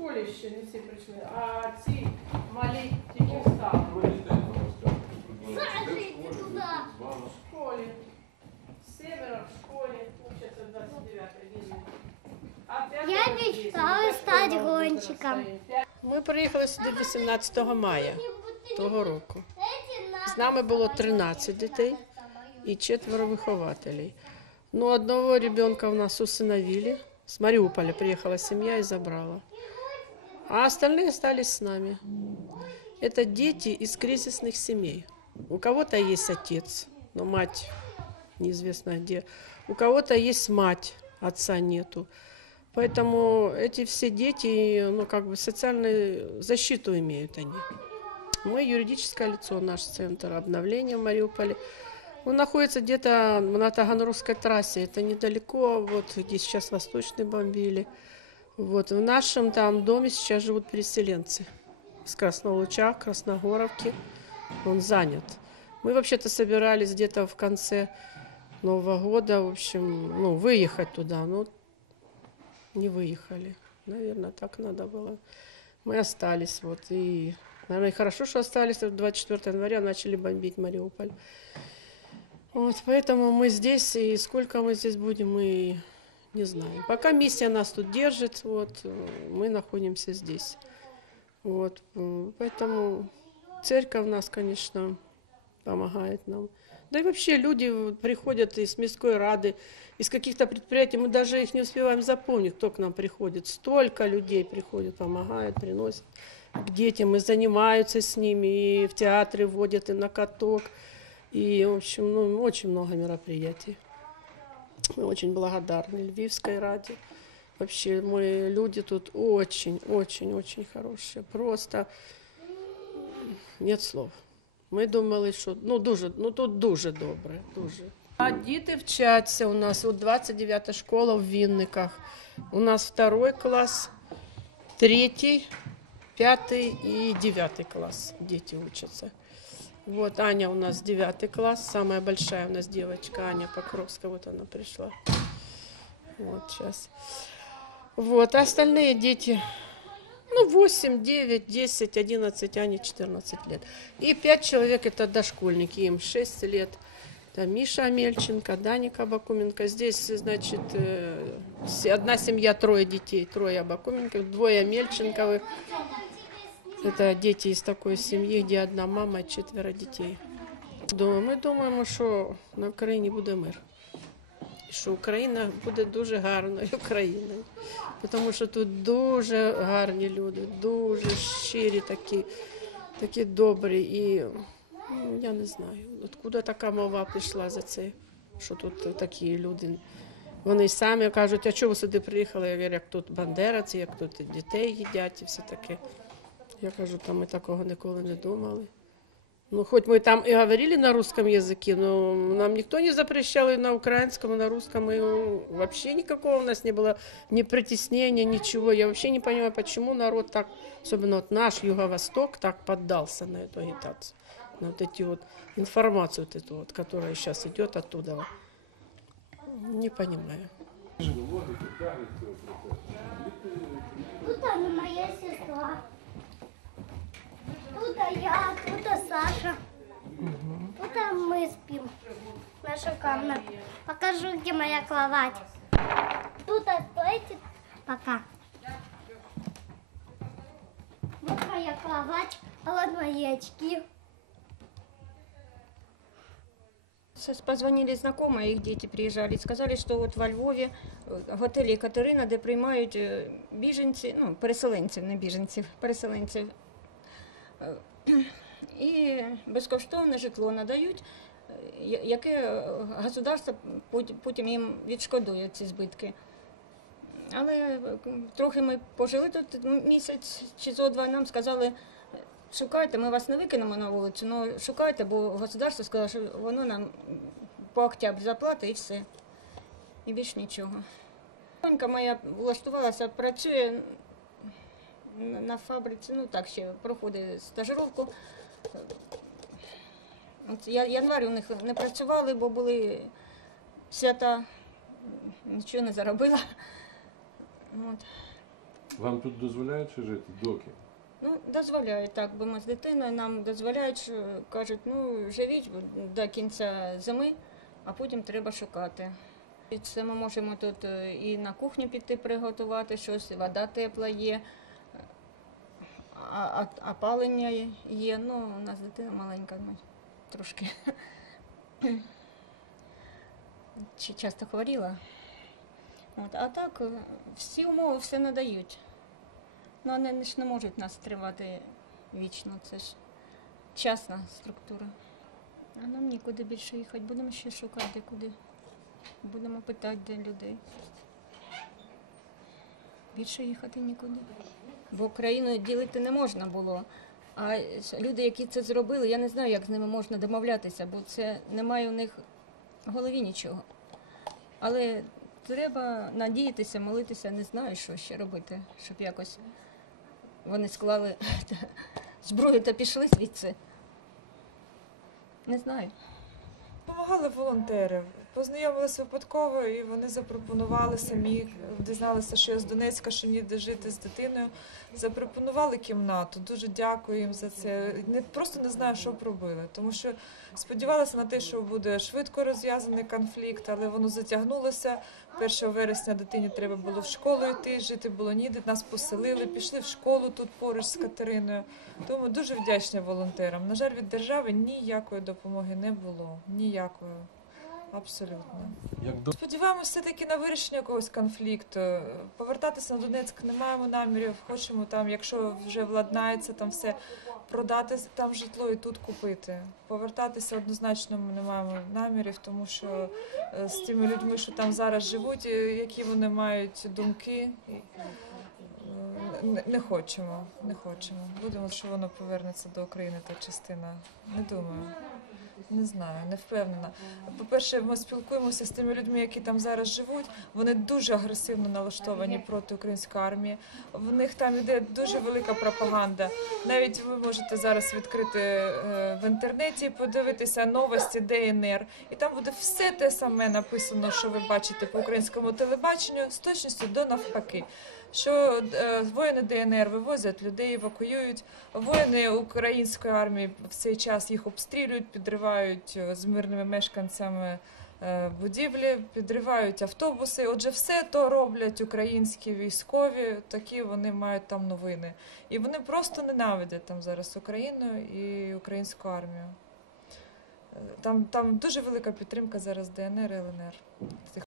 школі ще не всі прийшли, а ці малі тільки встали. В школі. Семеро в школі, учаться в 29-й А Я мечтала школ гонщиком. Ми приїхали сюди 18 мая того року. З нами було 13 дітей і четверо вихователей. Ну, одного ребенка у нас усыновили. С Мариуполя приехала семья и забрала. А остальные остались с нами. Это дети из кризисных семей. У кого-то есть отец, но мать неизвестно где. У кого-то есть мать, отца нету. Поэтому эти все дети, ну, как бы социальную защиту имеют они. Мы юридическое лицо, наш центр обновления в Мариуполе. Он находится где-то на Таганрогской трассе. Это недалеко, вот где сейчас Восточный бомбили. Вот в нашем там доме сейчас живут переселенцы с Краснолуча, Красногоровки. Он занят. Мы вообще-то собирались где-то в конце Нового года, в общем, ну, выехать туда, но не выехали. Наверное, так надо было. Мы остались, вот, и, наверное, и хорошо, что остались, 24 января начали бомбить Мариуполь. Вот, поэтому мы здесь, и сколько мы здесь будем, мы не знаем. Пока миссия нас тут держит, вот, э, мы находимся здесь. Вот, м, поэтому церковь нас, конечно, помогает нам. Да и вообще люди вот приходят из Мирской Рады, из каких-то предприятий, мы даже их не успеваем запомнить, кто к нам приходит. Столько людей приходит, помогает, приносит к детям и занимаются с ними, и в театры водят, и на каток. И, в общем, ну, очень много мероприятий. Мы очень благодарны Львивской Раде. Вообще, мы люди тут очень, очень, очень хорошие. Просто м, нет слов. Ми думали, що ну дуже, ну тут дуже добре, дуже. А діти вчаться у нас у 29 школа в Вінниках. У нас второй класс, третий, пятый и девятый класс дети учатся. Вот Аня у нас девятый класс, самая большая у нас девочка Аня Покровская, вот она пришла. Вот сейчас. Вот, а остальные дети, ну, 8, 9, 10, 11, Ане 14 лет. И 5 человек это дошкольники, им 6 лет. Это Миша Амельченко, Даника Абакуменко. Здесь, значит, э, одна семья, трое детей, трое Абакуменко, двое Амельченковых. Это дети из такой семьи, где одна мама и четверо детей. Ми думаємо, що на Україні буде мир. Що Україна буде дуже гарною країною. Тому що тут дуже гарні люди, дуже щирі такі, такі добрі. І ну, я не знаю, откуда така мова пішла за це, що тут такі люди. Вони самі кажуть, а чого ви сюди приїхали? Я говорю, як тут бандераці, як тут дітей їдять і все таке. Я кажу, там ми такого ніколи не думали. Ну, хоть мы там и говорили на русском языке, но нам никто не запрещал и на украинском, и на русском, и ну, вообще никакого у нас не было ни притеснения, ничего. Я вообще не понимаю, почему народ так, особенно вот наш Юго-Восток, так поддался на эту агитацию, на вот эти вот информацию вот эту вот, которая сейчас идет оттуда. Не понимаю. Тут она моя сестра. Тут я, тут Саша. Тут мы спим. Наша комната. Покажу, где моя кровать. Тут стойте. Пока. Вот моя кровать. А вот мои очки. Позвонили знакомые, их дети приезжали, сказали, що от во Львові е, в готелі Катерина, де приймають е, біженці, ну, переселенців, не біженців, переселенців. Е, І безкоштовне житло надають, е, яке государство потім їм відшкодує ці збитки. Але е, трохи ми пожили тут місяць чи зо два, нам сказали, шукайте, ми вас не викинемо на вулицю, але шукайте, бо государство сказало, що воно нам по октябрь заплатить і все. І більш нічого. Донька моя влаштувалася, працює на фабриці, ну так ще проходить стажировку. От я, январі у них не працювали, бо були свята, нічого не заробила. От. Вам тут дозволяють ще жити доки? Ну, дозволяють так, бо ми з дитиною нам дозволяють, що кажуть, ну живіть до кінця зими, а потім треба шукати. І це ми можемо тут е, і на кухню піти приготувати щось, і вода тепла є, опалення є. Ну, у нас дитина маленька, ну, трошки. Часто хворіла. От, а так, е, всі умови все надають. Ну, вони ж не можуть нас тривати вічно, це ж частна структура. А нам нікуди більше їхати. Будемо ще шукати куди. Будемо питати, де людей. Більше їхати нікуди. Бо країну ділити не можна було. А люди, які це зробили, я не знаю, як з ними можна домовлятися, бо це немає у них в голові нічого. Але треба надіятися, молитися, не знаю, що ще робити, щоб якось вони склали зброю та пішли звідси. Не знаю. Допомагали волонтери. Познайомилися випадково, і вони запропонували самі, дізналися, що я з Донецька, що ніде жити з дитиною. Запропонували кімнату. Дуже дякую їм за це. Не просто не знаю, що б робили, тому що сподівалися на те, що буде швидко розв'язаний конфлікт, але воно затягнулося. 1 вересня дитині треба було в школу йти, жити було ніде. Нас поселили, пішли в школу тут поруч з Катериною. Тому дуже вдячні волонтерам. На жаль, від держави ніякої допомоги не було. Ніякої. Абсолютно. Як до Сподіваємося все-таки на вирішення якогось конфлікту. Повертатися на Донецьк не маємо намірів. Хочемо там, якщо вже владнається там все, продати там житло і тут купити. Повертатися однозначно ми не маємо намірів, тому що е, з тими людьми, що там зараз живуть, які вони мають думки. е, Не, не хочемо, не хочемо. Будемо, що воно повернеться до України, та частина. Не думаю. Не знаю, не впевнена. По-перше, ми спілкуємося з тими людьми, які там зараз живуть. Вони дуже агресивно налаштовані проти української армії. В них там іде дуже велика пропаганда. Навіть ви можете зараз відкрити е, в інтернеті, подивитися новості ДНР, і там буде все те саме написано, що ви бачите по українському телебаченню, з точністю до навпаки. Що е, воїни ДНР вивозять людей, евакуюють. Воїни української армії в цей час їх обстрілюють, підривають е, з мирними мешканцями е, будівлі, підривають автобуси. Отже, все то роблять українські військові. Такі вони мають там новини. І вони просто ненавидять там зараз Україну і українську армію. Е, Там, там дуже велика підтримка зараз ДНР і ЛНР.